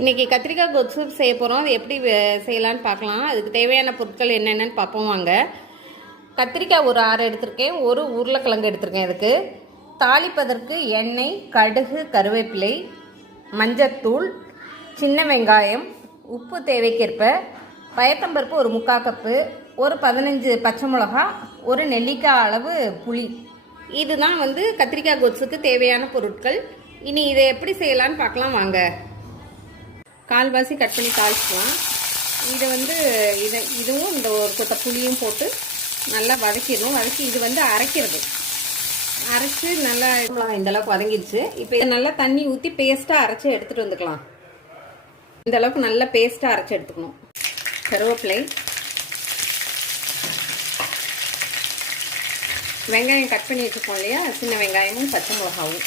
இன்றைக்கி கத்திரிக்காய் கொத்து செய்ய போகிறோம். அது எப்படி செய்யலான்னு பார்க்கலாம். அதுக்கு தேவையான பொருட்கள் என்னென்னு பார்ப்போம் வாங்க. கத்திரிக்காய் ஒரு 6 எடுத்திருக்கேன். ஒரு உருளைக்கிழங்கு எடுத்திருக்கேன். அதுக்கு தாளிப்பதற்கு எண்ணெய், கடுகு, கருவேப்பிலை, மஞ்சத்தூள், சின்ன வெங்காயம், உப்பு தேவைக்கேற்ப, பயத்தம்பருப்பு ஒரு 3/4 கப்பு, ஒரு 15 பச்சை மிளகா, ஒரு நெல்லிக்காய் அளவு புளி. இதுதான் கத்திரிக்காய் கொத்துக்கு தேவையான பொருட்கள். இனி இதை எப்படி செய்யலான்னு பார்க்கலாம் வாங்க. கால்வாசி கட் பண்ணி தாளிச்சிக்கலாம். இதை இதுவும் இந்த ஒரு கொட்டை புளியும் போட்டு நல்லா வதக்கிடணும். வதக்கி இது அரைக்கிறது. அரைச்சி நல்லா இந்தளவுக்கு வதங்கிடுச்சு. இப்போ இதை நல்லா தண்ணி ஊற்றி பேஸ்ட்டாக அரைச்சி எடுத்துகிட்டு வந்துக்கலாம். இந்த அளவுக்கு நல்லா பேஸ்ட்டாக அரைச்சி எடுத்துக்கணும். கருவேப்பிலை, வெங்காயம் கட் பண்ணி வச்சுருக்கோம் இல்லையா, சின்ன வெங்காயமும் பச்சை மிளகாவும்,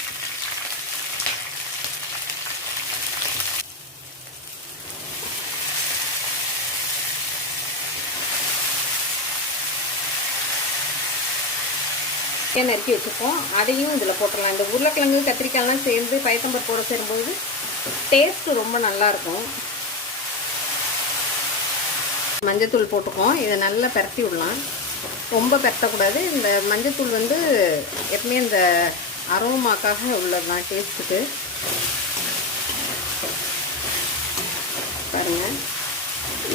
நறுக்கி வச்சுப்போம். அதையும் இதில் போட்டுடலாம். இந்த உருளைக்கிழங்கு கத்திரிக்காயெல்லாம் சேர்ந்து பயத்தம்பருப்போடு சேரும்போது டேஸ்ட்டு ரொம்ப நல்லாயிருக்கும். மஞ்சத்தூள் போட்டுப்போம். இதை நல்லா பரட்டி விடலாம். ரொம்ப பரட்டக்கூடாது. இந்த மஞ்சத்தூள் எப்பவுமே இந்த அரோமாக்காக உள்ளது தான், டேஸ்ட்டுக்கு. பாருங்கள்,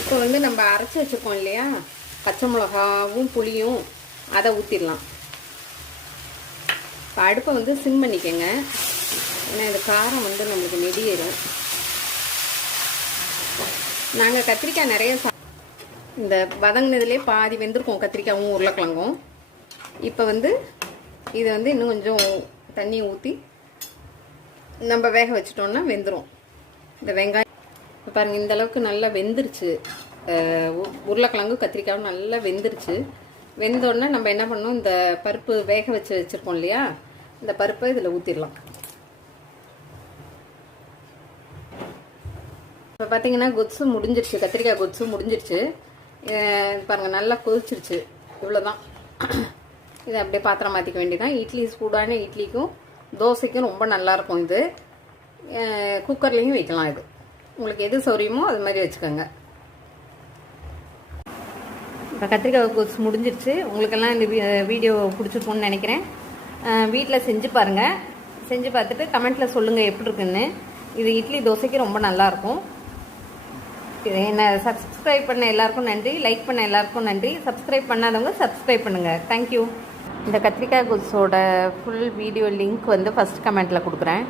இப்போ நம்ம அரைச்சி வச்சுருக்கோம் இல்லையா, பச்சை மிளகாவும் புளியும், அதை ஊற்றிடலாம். இப்போ அடுப்பை சிம் பண்ணிக்கோங்க. ஏன்னா இந்த காரம் நம்மளுக்கு நெடியேறும். நாங்கள் கத்திரிக்காய் நிறைய இந்த வதங்கினதுலேயே பாதி வெந்திருக்கோம், கத்திரிக்காயும் உருளைக்கிழங்கும். இப்போ இது இன்னும் கொஞ்சம் தண்ணி ஊற்றி நம்ம வேக வச்சிட்டோம்னா வெந்துடும். இந்த வெங்காயம் இப்போ பாருங்கள், இந்த அளவுக்கு நல்லா வெந்துருச்சு. உருளைக்கிழங்கு கத்திரிக்காயும் நல்லா வெந்துருச்சு. வெந்தோடனே நம்ம என்ன பண்ணணும், இந்த பருப்பு வேக வச்சுருக்கோம் இல்லையா, இந்த பருப்பை இதில் ஊற்றிடலாம். இப்போ பார்த்தீங்கன்னா கொத்து முடிஞ்சிருச்சு, கத்திரிக்காய் கொத்து முடிஞ்சிருச்சு. பாருங்கள், நல்லா கொதிச்சிருச்சு. இவ்வளோதான். இதை அப்படியே பாத்திரம் மாற்றிக்க வேண்டியதான். இட்லி, சூடான இட்லிக்கும் தோசைக்கும் ரொம்ப நல்லாயிருக்கும். இது குக்கர்லேயும் வைக்கலாம். இது உங்களுக்கு எது சௌரியமோ அது மாதிரி வச்சுக்கோங்க. இப்போ கத்திரிக்காய் கொத்து முடிஞ்சிருச்சு. உங்களுக்கெல்லாம் இந்த வீடியோ பிடிச்சிருக்கும்னு நினைக்கிறேன். வீட்டில் செஞ்சு பாருங்கள். செஞ்சு பார்த்துட்டு கமெண்ட்டில் சொல்லுங்கள் எப்படி இருக்குன்னு. இது இட்லி தோசைக்கு ரொம்ப நல்லாயிருக்கும். என்னை சப்ஸ்கிரைப் பண்ண எல்லாருக்கும் நன்றி. லைக் பண்ண எல்லாருக்கும் நன்றி. சப்ஸ்கிரைப் பண்ணாதவங்க சப்ஸ்கிரைப் பண்ணுங்கள். தேங்க்யூ. இந்த கத்திரிக்காய் கொத்தோட ஃபுல் வீடியோ லிங்க் ஃபஸ்ட் கமெண்ட்டில் கொடுக்குறேன்.